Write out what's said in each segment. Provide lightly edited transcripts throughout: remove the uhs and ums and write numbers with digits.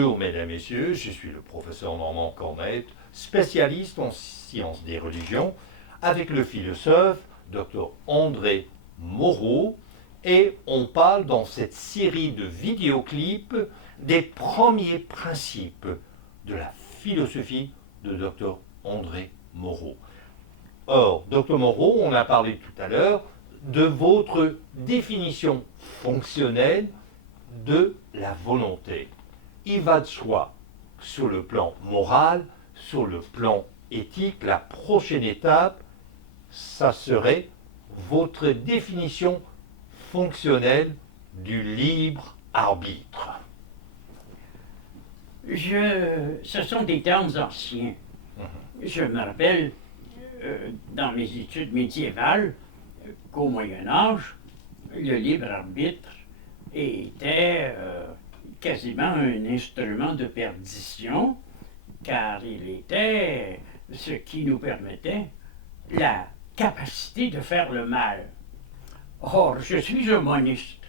Bonjour mesdames, messieurs, je suis le professeur Normand Cornette, spécialiste en sciences des religions, avec le philosophe Dr André Moreau, et on parle dans cette série de vidéoclips des premiers principes de la philosophie de Dr André Moreau. Or, Dr Moreau, on a parlé tout à l'heure de votre définition fonctionnelle de la volonté. Il va de soi, sur le plan moral, sur le plan éthique, la prochaine étape, ça serait votre définition fonctionnelle du libre arbitre. Ce sont des termes anciens. Je me rappelle, dans mes études médiévales, qu'au Moyen Âge, le libre arbitre était quasiment un instrument de perdition, car il était ce qui nous permettait la capacité de faire le mal. Or, je suis un moniste,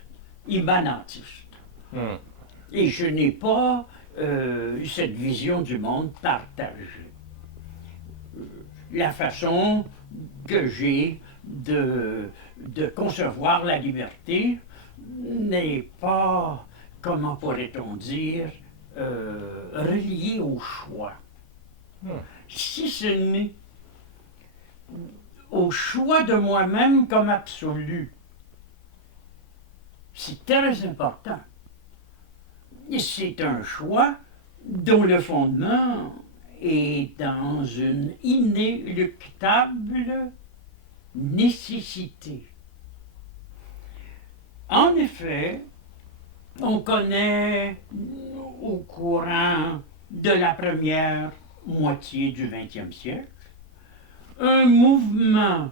immanentiste, et je n'ai pas cette vision du monde partagée. La façon que j'ai de concevoir la liberté n'est pas, comment pourrait-on dire, reliée au choix. Si ce n'est au choix de moi-même comme absolu. C'est très important. C'est un choix dont le fondement est dans une inéluctable nécessité. En effet, on connaît au courant de la première moitié du XXe siècle un mouvement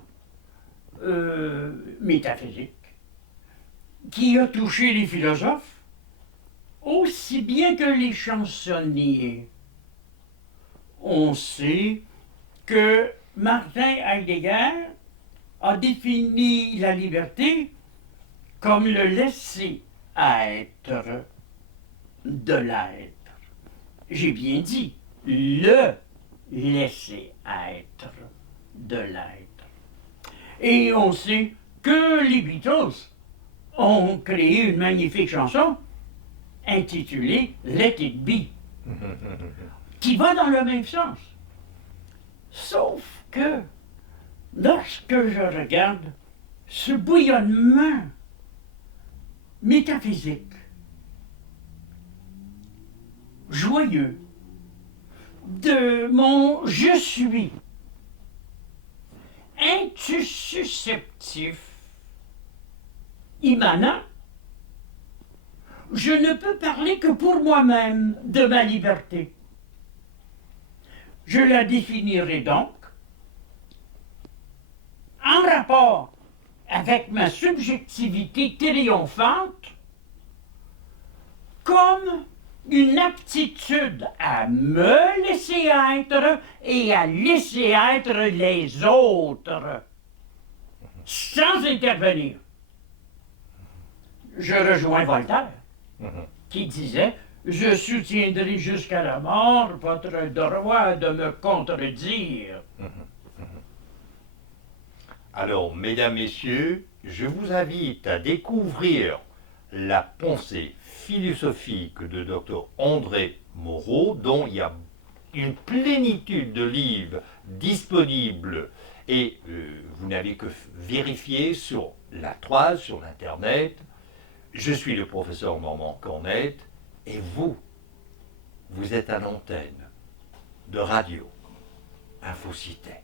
métaphysique qui a touché les philosophes aussi bien que les chansonniers. On sait que Martin Heidegger a défini la liberté comme le laisser-être de l'être. J'ai bien dit le laisser-être de l'être. Et on sait que les Beatles ont créé une magnifique chanson intitulée Let It Be, qui va dans le même sens. Sauf que lorsque je regarde ce bouillonnement métaphysique, joyeux, de mon je suis, intussusceptif, immanent, je ne peux parler que pour moi-même de ma liberté. Je la définirai donc en rapport avec ma subjectivité triomphante comme une aptitude à me laisser être et à laisser être les autres, sans intervenir. Je rejoins Voltaire, qui disait « Je soutiendrai jusqu'à la mort votre droit de me contredire. » Alors, mesdames, messieurs, je vous invite à découvrir la pensée philosophique de Dr André Moreau, dont il y a une plénitude de livres disponibles et vous n'avez que vérifier sur la toile, sur l'internet. Je suis le professeur Normand Cornette et vous êtes à l'antenne de Radio Infocité.